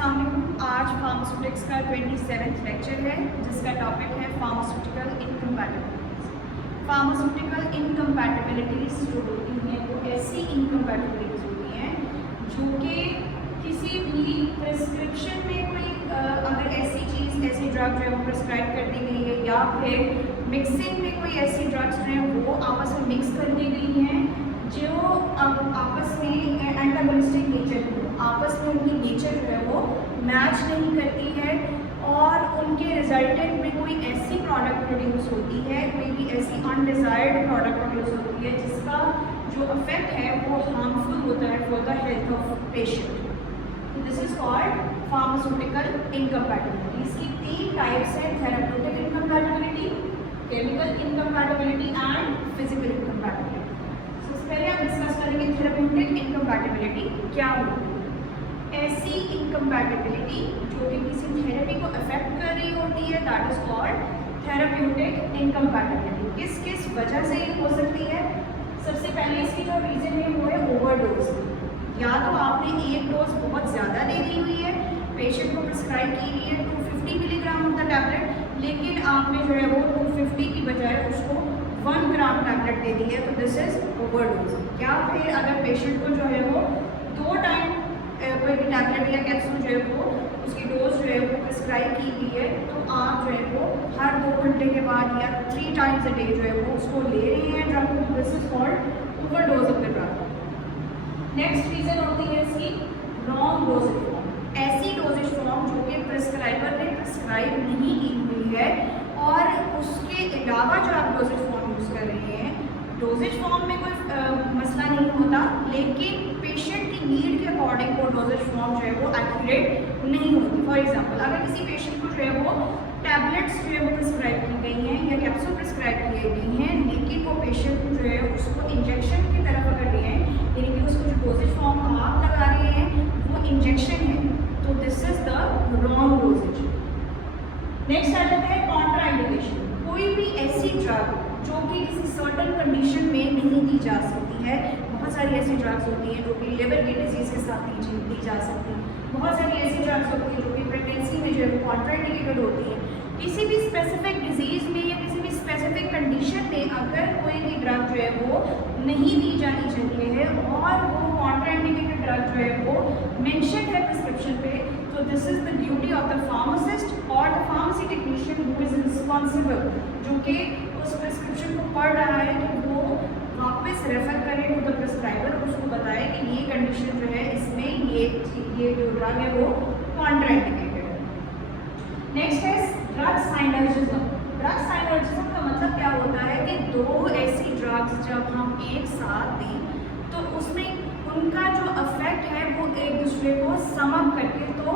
अस्सलाम वालेकुम। आज फार्मास्यूटिक्स का 27th लेक्चर है जिसका टॉपिक है फार्मास्यूटिकल इनकम्पैटिबिलिटीज़। फार्मास्यूटिकल इनकम्पैटिबिलिटीज़ जो होती हैं वो ऐसी इनकम्पैटिबिलिटीज़ होती हैं जो कि किसी भी प्रिस्क्रिप्शन में कोई अगर ऐसी चीज़ ऐसी ड्रग जो है वो प्रिस्क्राइब कर दी गई है या फिर मिक्सिंग में कोई ऐसी ड्रग्स जो हैं वो आपस में मिक्स कर दी गई हैं जो आपस में एंटागोनिस्टिक नेचर हो, आपस में उनकी नेचर जो है वो मैच नहीं करती है और उनके रिजल्टेंट में कोई ऐसी प्रोडक्ट प्रोड्यूस होती है, कोई भी ऐसी अनडिज़ायर्ड प्रोडक्ट प्रोड्यूस होती है जिसका जो इफेक्ट है वो हार्मफुल होता है for the health of patient. This is called pharmaceutical incompatibility. इसकी 3 टाइप्स हैं: therapeutic incompatibility, chemical incompatibility and physical incompatibility. पहले हम डिस्कस करेंगे थेरेप्यूटिक इनकम्पैटिबिलिटी क्या होती है। ऐसी इनकम्पैटिबिलिटी जो कि किसी थेरेपी को अफेक्ट कर रही होती है, that is called therapeutic incompatibility. किस किस वजह से ये हो सकती है? सबसे पहले इसकी जो रीज़न है वो है ओवरडोज। या तो आपने एक डोज बहुत ज़्यादा दे दी हुई है, पेशेंट को प्रिस्क्राइब की हुई है 250 मिलीग्राम ऑफ द टैबलेट, लेकिन आपने जो है वो 250 की बजाय उसको 1 ग्राम टैबलेट दे दी है, तो दिस इज ओवरडोज। या फिर अगर पेशेंट को जो है वो 2 टाइम कोई भी टैबलेट या कैप्सूल जो है वो उसकी डोज जो है वो प्रिस्क्राइब की हुई है, तो आप जो है वो हर 2 घंटे के बाद या 3 टाइम्स अ डे जो है वो उसको ले रहे हैं ड्रग को, this is called overdose of the drug. Next reason होती है इसकी रॉन्ग डोजेज फॉर्म। ऐसी डोजेज फॉर्म जो कि प्रिस्क्राइबर ने प्रिस्क्राइब नहीं की हुई है और उसके अलावा जो आप डोजेज फॉर्म यूज़ कर रहे हैं, डोजेज फॉर्म में कोई मसला नहीं होता, लेकिन पेशेंट की नीड के अकॉर्डिंग वो डोजेज फॉर्म जो है वो एक्यूरेट नहीं होती। फॉर एग्जांपल, अगर किसी पेशेंट को जो है वो टैबलेट्स जो है वो प्रिस्क्राइब की गई हैं या कैप्सूल प्रिस्क्राइब की गई हैं, लेकिन वो पेशेंट जो है उसको इंजेक्शन की तरफ अगर लिए हैं, यानी कि उसको जो डोजेज फॉर्म आप लगा रहे हैं वो इंजेक्शन है, तो this is the wrong doses. Next आ जाता है कॉन्ट्राइंडिकेशन। कोई भी ऐसी ड्रग जो कि किसी सर्टन कंडीशन में नहीं दी जा सकती है, बहुत सारी ऐसी ड्रग्स होती हैं जो कि लिवर की डिजीज़ के साथ दी जा सकती हैं, बहुत सारी ऐसी ड्रग्स होती हैं जो कि प्रेगनेंसी में जो है वो कॉन्ट्राइंडिकेटेड होती है। किसी भी स्पेसिफिक डिजीज़ में या किसी भी स्पेसिफिक कंडीशन में अगर कोई भी ड्रग जो है वो नहीं दी जानी चाहिए है और वो कॉन्ट्राइंडिकेटेड ड्रग जो है वो मेंशन है प्रिस्क्रिप्शन पे, तो this is the duty of the pharmacist और the pharmacy technician who is responsible, जो कि उस प्रिस्क्रिप्शन को पढ़ रहा है, कि वो वापस रेफर करे टू द प्रिस्क्राइबर, उसको बताए कि ये कंडीशन जो है इसमें ये जो ड्रग है वो कॉन्ट्राइंडिकेटेड है। नेक्स्ट है ड्रग साइनर्जिज्म। ड्रग साइनर्जिज्म का मतलब क्या होता है कि 2 ऐसी ड्रग्स जब हम एक साथ दें तो उसमें उनका जो इफेक्ट है वो एक दूसरे को सम अप करके तो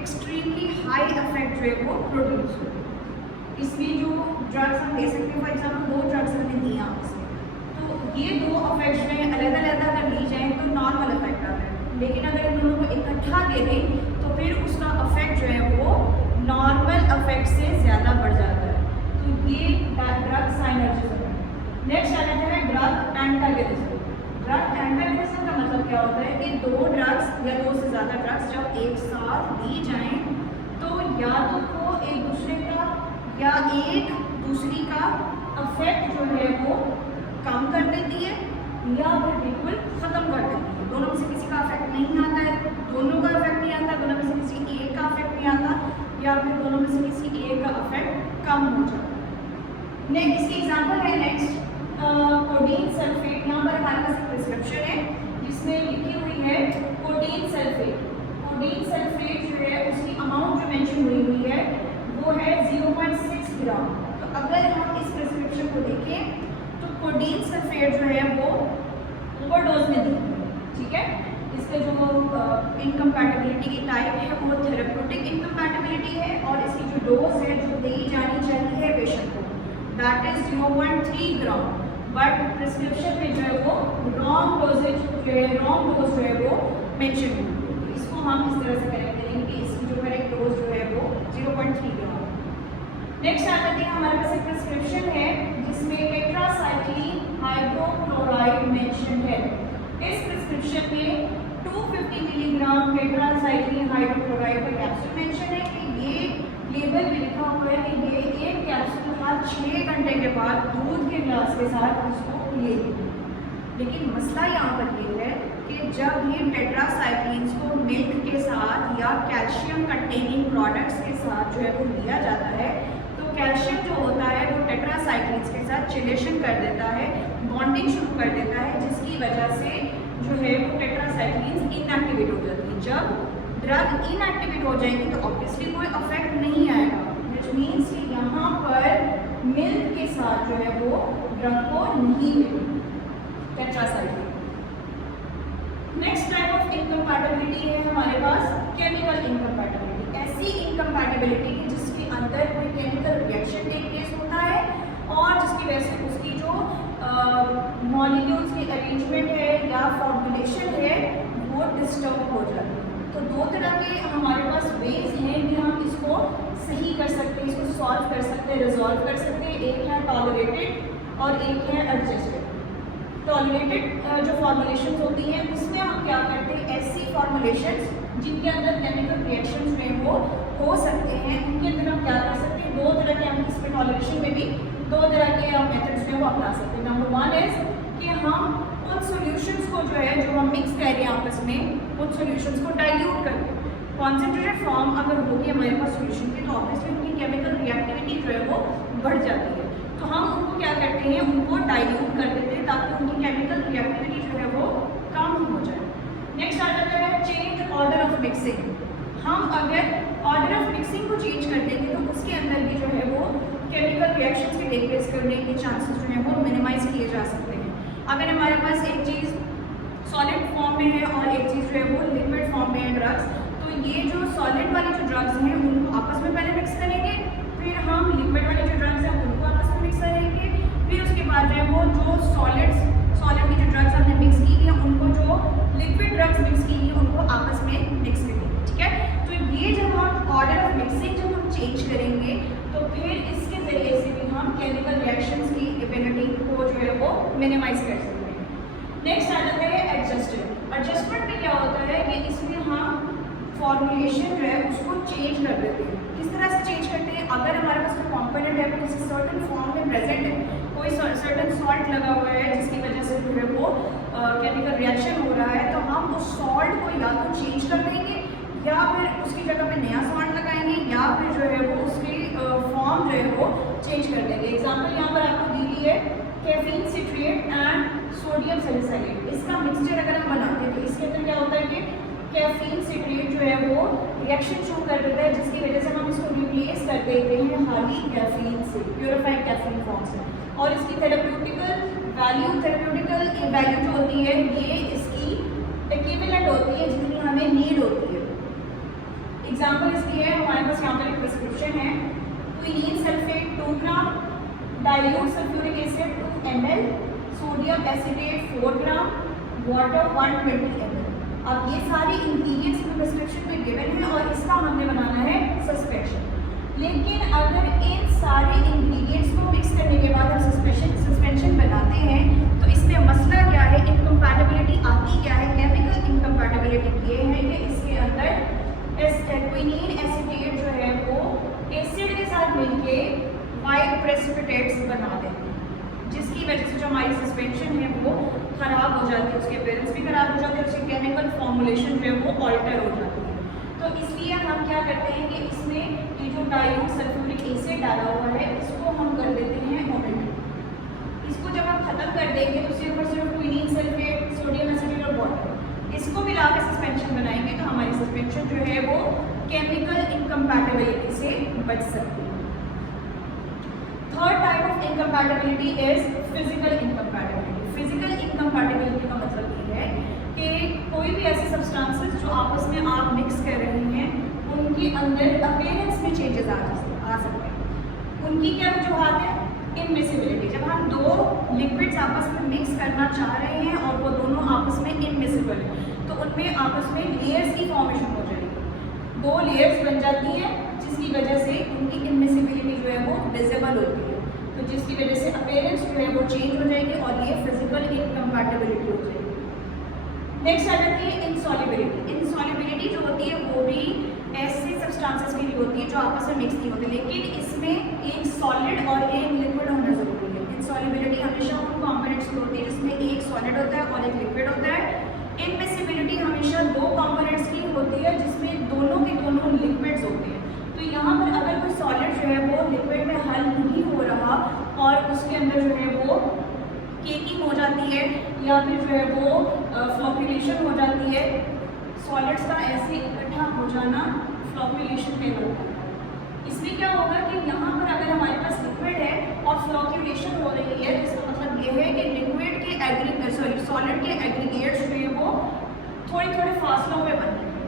एक्सट्रीमली हाई इफेक्ट जो है वो प्रोड्यूस हो। इसमें जो ड्रग्स हम दे सकते हैं, फॉर एग्जाम्पल 2 ड्रग्स हमने दिया उसमें, तो ये 2 इफेक्ट्स में अलग अलग अगर ली जाए तो नॉर्मल इफेक्ट आता है, लेकिन अगर इन दोनों को इकट्ठा दे दें तो फिर उसका इफेक्ट जो है वो नॉर्मल इफेक्ट से ज़्यादा बढ़ जाता है, तो ये ड्रग साइनर्जिज्म है। नेक्स्ट आ जाता है ड्रग एंटागोनिज्म। ड्रग एंटागोनिज्म का मतलब क्या होता है कि 2 ड्रग्स या 2 से ज़्यादा ड्रग्स जब एक साथ दी जाएं तो या तो वो एक दूसरे का या एक दूसरी का इफेक्ट जो है वो कम कर देती है या फिर बिल्कुल ख़त्म कर देती है। दोनों में से किसी का इफेक्ट नहीं आता है, दोनों का इफेक्ट नहीं आता, दोनों में से किसी एक का इफेक्ट नहीं आता, या फिर दोनों में से किसी एक का इफेक्ट कम हो जाता है। नेक्स्ट इसकी एग्जांपल है नेक्स्ट कोडीन सल्फेट। यहाँ पर हमारे पास एक प्रिस्क्रिप्शन है जिसमें लिखी हुई है कोडीन सल्फेट। कोडीन सल्फेट जो है उसकी अमाउंट जो मेंशन हुई है वो है 0.6 ग्राम। तो अगर हम इस प्रिस्क्रिप्शन को देखें तो कोडीन सल्फेट जो है वो ओवरडोज में दी है, ठीक है। इसका जो इनकम्पैटिबिलिटी की टाइप है वो थेरेप्यूटिक इनकम्पैटिबिलिटी है और इसकी जो डोज है जो दी जानी चाहिए पेशेंट को, that is 0.3 gram, but prescription में जो है वो रॉन्ग डोजेज जो है रॉन्ग डोज जो है वो मेंशन हुई है। तो इसको हम इस तरह से करेक्ट करेंगे कि इसकी जो करेक्ट डोज जो है वो 0.3 ग्राम। नेक्स्ट आ जाती है हमारे पास एक प्रिस्क्रिप्शन है जिसमें टेट्रासाइक्लिन हाइड्रोक्लोराइड मेंशन है। इस प्रिस्क्रिप्शन में 250 मिली मिलीग्राम टेट्रासाइक्लिन हाइड्रोक्लोराइड का कैप्सूल मेंशन है कि ये लेबल में लिखा हुआ है कि ये एक कैप्सूल हर 6 घंटे के बाद दूध के ग्लास के साथ उसको ले लीजिए। लेकिन मसला यहाँ पर ये है कि जब ये टेट्रासाइक्लिन्स को मिल्क के साथ या कैल्शियम कंटेनिंग प्रोडक्ट्स के साथ जो है वो लिया जाता है तो कैल्शियम जो होता है वो टेट्रासाइक्लिन्स के साथ चिलेशन कर देता है, बॉन्डिंग शुरू कर देता है, जिसकी वजह से जो है वो टेट्रासाइक्लिन्स इनएक्टिवेट हो जाती है। जब ड्रग इनएक्टिवेट हो जाएगी तो ऑब्वियसली कोई इफेक्ट नहीं आएगा, विच मीन्स कि यहाँ पर मिल्क के साथ जो है वो ड्रग को नहीं मिलेगी tetracycline. Next type of incompatibility है हमारे पास केमिकल इनकम्पैटिबिलिटी। ऐसी इनकम्पैटिबिलिटी जिसके अंदर कोई केमिकल रिएक्शन टेक प्लेस होता है और जिसकी वजह से उसकी जो मॉलिक्यूल्स की अरेंजमेंट है या फॉर्मुलेशन है वो डिस्टर्ब हो जाती है। तो दो तरह के हमारे पास वेज हैं कि हम इसको सही कर सकते हैं, इसको सॉल्व कर सकते हैं, रिजॉल्व कर सकते हैं। एक है टॉलरेटेड और एक है एडजस्टेड। टॉलरेटेड जो फॉर्मुलेशंस होती हैं उसमें हम क्या करते हैं, ऐसी फॉर्मुलेशंस जिनके अंदर केमिकल रिएक्शंस में वो हो सकते हैं उनके अंदर हम क्या कर सकते हैं, दो तरह के हम इसमें टॉलरेशन में भी दो तरह के हम मेथड्स में वो अपना सकते हैं। नंबर वन इज कि हम उन सॉल्यूशंस को जो है जो हम मिक्स कर रहे हैं आपस में उन सॉल्यूशंस को डाइल्यूट करते हैं। कॉन्सेंट्रेटेड फॉर्म अगर होगी हमारे पास सॉल्यूशन की तो ऑब्वियसली उनकी केमिकल रिएक्टिविटी जो है वो बढ़ जाती है। तो हम उनको क्या करते हैं, उनको डाइल्यूट कर देते हैं ताकि उनकी केमिकल रिएक्टिविटी जो है वो कम हो जाए। नेक्स्ट आ जाता है चेंज ऑर्डर ऑफ मिक्सिंग। हम अगर ऑर्डर ऑफ मिक्सिंग को चेंज कर देंगे तो उसके अंदर भी जो है वो केमिकल रिएक्शंस के टेक प्लेस करने के चांसेस जो है वो मिनिमाइज किए जा सकते हैं। अगर हमारे पास एक चीज़ सॉलिड फॉर्म में है और एक चीज़ जो है वो लिक्विड फॉर्म में है ड्रग्स, तो ये जो सॉलिड वाली जो ड्रग्स हैं उनको आपस में पहले मिक्स करेंगे, फिर हम लिक्विड वाली जो ड्रग्स हैं उनको आपस में मिक्स करेंगे, फिर उसके बाद जो है वो जो सॉलिड की जो ड्रग्स हमने मिक्स की है उनको जो लिक्विड ड्रग्स मिक्स की है उनको आपस में मिक्स करेंगे। ठीक है, तो ये जब हम ऑर्डर ऑफ मिक्सिंग जब हम चेंज करेंगे तो फिर इसके जरिए से भी हम केमिकल रिएक्शंस की एबिलिटी को जो है वो मिनिमाइज कर सकते हैं। नेक्स्ट आ जाता है एडजस्टमेंट। एडजस्टमेंट में क्या होता है कि इसमें हम फॉर्मुलेशन जो है उसको चेंज कर देते हैं। किस तरह से चेंज करते हैं, अगर हमारे पास कोई कॉम्पोनेंट है वो किसी सर्टन फॉर्म में प्रेजेंट है, कोई सर्टन सॉल्ट लगा हुआ है जिसकी वजह से जो है वो केमिकल रिएक्शन हो रहा है, तो हम उस सॉल्ट को या तो चेंज कर देंगे या फिर उसकी जगह पे नया सॉल्ट लगाएंगे या फिर जो है वो उसकी फॉर्म जो है वो चेंज कर देंगे। एग्जाम्पल यहाँ पर आपको दी गई है caffeine citrate and sodium salicylate. इसका मिक्सचर अगर हम बनाते हैं तो इसके अंदर क्या होता है कि कैफीन सिट्रेट जो है वो रिएक्शन शुरू कर देता है जिसकी वजह से हम इसको रिप्लेस कर देते हैं खाली कैफीन से, प्योरीफाइड कैफीन फॉर्म से। और इसकी थेरेप्यूटिकल वैल्यू जो होती है ये इसकी इक्विवेलेंट होती है जितनी हमें नीड होती है। एग्जाम्पल इसकी है, हमारे पास यहाँ पर एक प्रिस्क्रिप्शन है, quinine sulphate 2 gram, dilute sulphuric acid 2 ml, sodium acetate 4 gram, water 120 ml। अब ये सारी इंग्रेडिएंट्स में प्रिस्क्रिप्शन में गिवन है और इसका हमने बनाना है सस्पेंशन। लेकिन अगर इन सारे इंग्रेडिएंट्स को मिक्स करने के बाद हम सस्पेंशन बनाते हैं तो इसमें मसला क्या है, इनकम्पैटिबिलिटी आती क्या है, केमिकल इनकम्पैटिबिलिटी ये है कि इसके अंदर क्विनीन एसिटेट जो है वो एसिड के साथ मिलके वाइट प्रेसिपिटेट्स बना देते हैं जिसकी वजह से जो हमारी सस्पेंशन है वो ख़राब हो जाती है, उसके अपीयरेंस भी ख़राब हो जाती है, उसकी केमिकल फॉर्मुलेशन जो है वो ऑल्टर हो जाती है। तो इसलिए हम क्या करते हैं कि इसमें ये जो डाइल्यूट सल्फ्यूरिक एसिड डाला हुआ है इसको हम कर देते हैं ओमिट। इसको जब हम ख़त्म कर देंगे तो सिर्फ और सिर्फ क्विनीन सल्फेट, सोडियम एसिटेट और वाटर इसको मिला के सस्पेंशन बनाएंगे तो हमारी सस्पेंशन जो है वो केमिकल इनकम्पैटिबिलिटी से बच सकती है। Third type of incompatibility is physical incompatibility. Physical incompatibility का मतलब ये है कि कोई भी ऐसे सब्सटेंसेस जो आपस में आप मिक्स कर रहे हैं उनके अंदर अपीयरेंस में चेंजेस आ सकते हैं। उनकी क्या वजूहत है, इनमिसिबिलिटी। जब हम दो लिक्विड्स आपस में मिक्स करना चाह रहे हैं और वो दोनों आपस में इनमिसिबल है तो उनमें आपस में लेयर्स की फॉर्मेशन हो जाएगी, 2 लेयर्स बन जाती हैं जिसकी वजह से उनकी इनमिसिबिलिटी जो है वो विजिबल होती है, तो जिसकी वजह से अपीयरेंस जो है वो चेंज हो जाएगी और ये फिजिकल इनकम्पैटिबिलिटी हो जाएगी। नेक्स्ट आ जाती है इंसॉल्युबिलिटी। इंसॉल्युबिलिटी जो होती है वो भी ऐसे सब्सटेंसेस के लिए होती है जो आपस में मिक्स नहीं होते, लेकिन इसमें एक सॉलिड और एक लिक्विड होना जरूरी है। इंसॉल्युबिलिटी हमेशा उन कंपोनेंट्स की होती है जिसमें एक सॉलिड होता है और एक लिक्विड होता है। इमिसिबिलिटी हमेशा दो कंपोनेंट्स की होती है जिसमें दोनों के दोनों लिक्विड्स होते हैं। तो यहाँ पर अगर कोई सॉलिड जो है वो लिक्विड में हल नहीं हो रहा और उसके अंदर जो है वो केकिंग हो जाती है या फिर जो है वो फ्लॉक्यूलेशन हो जाती है, सॉलिड्स का ऐसे इकट्ठा हो जाना फ्लॉक्यूलेशन कहलाता है। इसमें क्या होगा कि यहाँ पर अगर हमारे पास लिक्विड है और फ्लॉक्यूलेशन हो रही है, जिसका मतलब ये है कि लिक्विड के सॉलिड के एग्रीगेट्स जो है वो थोड़े थोड़े फासलों में बन रहे हैं।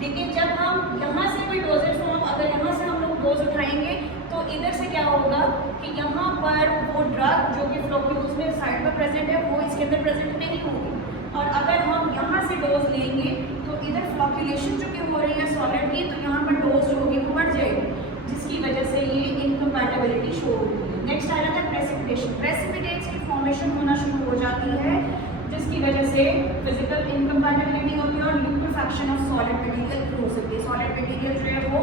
लेकिन जब हम यहाँ से कोई डोजेज फॉर्म, अगर यहाँ से हम लोग डोज उठाएंगे तो इधर से क्या होगा कि यहाँ पर वो ड्रग जो कि फ्लॉक्यूल्स में साइड पर प्रेजेंट है वो इसके अंदर प्रेजेंट नहीं होगी, और अगर हम यहाँ से डोज लेंगे तो इधर फ्लॉक्यूलेशन जो कि हो रही है सॉलिड की, तो यहाँ पर डोज जो होगी वो बढ़ जाएगी, जिसकी वजह से ये इनकम्पैटिबिलिटी शो होती है। नेक्स्ट आ जाता है प्रेसिपिटेशन। प्रेसिपिटेट्स की फॉर्मेशन होना शुरू हो जाती है जिसकी वजह से फिजिकल इनकम्पैटिबिलिटी होती है और लिक्विफैक्शन ऑफ सॉलिड मटेरियल हो सकती है। सॉलिड मटेरियल जो है वो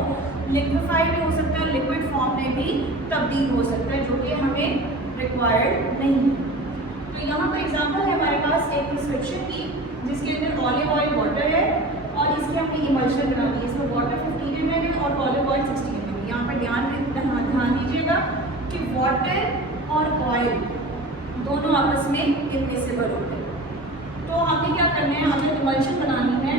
लिक्विफाई भी हो सकता है, लिक्विड फॉर्म में भी तब्दील हो सकता है, जो कि हमें रिक्वायर्ड नहीं है। तो यहाँ पर एग्जाम्पल है हमारे पास एक प्रिस्क्रिप्शन की जिसके अंदर ऑलिव ऑयल वाटर है और इसकी हमने इमल्शन बनानी है। इसमें वाटर 15 ml है और ऑलिव ऑयल 60 ml है। यहाँ पर ध्यान दीजिएगा कि वाटर और ऑयल दोनों आपस में इनमिसिबल होते हैं। तो हमें क्या करना है, हमें इमल्शन बनानी है।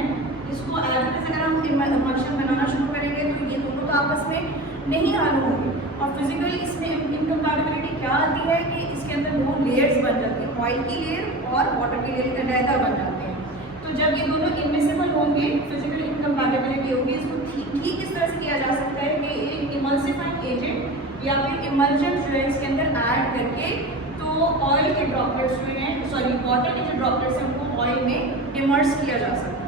इसको अगर हम इमल्शन बनाना शुरू करेंगे तो ये दोनों तो आपस में नहीं हल होंगे, और फिजिकली इसमें इनकम्पैटिबिलिटी क्या आती है कि इसके अंदर दो लेयर्स बन जाती हैं, ऑयल की लेयर और वाटर की लेयर का डायदा बन जाते हैं। तो जब ये दोनों इनमिसिबल होंगे, फिजिकल इनकम्पैटिबिलिटी होगी। इसको ठीक इस तरह से किया जा सकता है कि एक इमल्सिफाइंग एजेंट या फिर इमल्जेंट जो है इसके अंदर ऐड करके तो ऑयल के ड्रॉपलेट्स जो हैं, वाटर के जो ड्रॉपलेट्स हैं उनको ऑयल में इमर्स किया जा सकता है।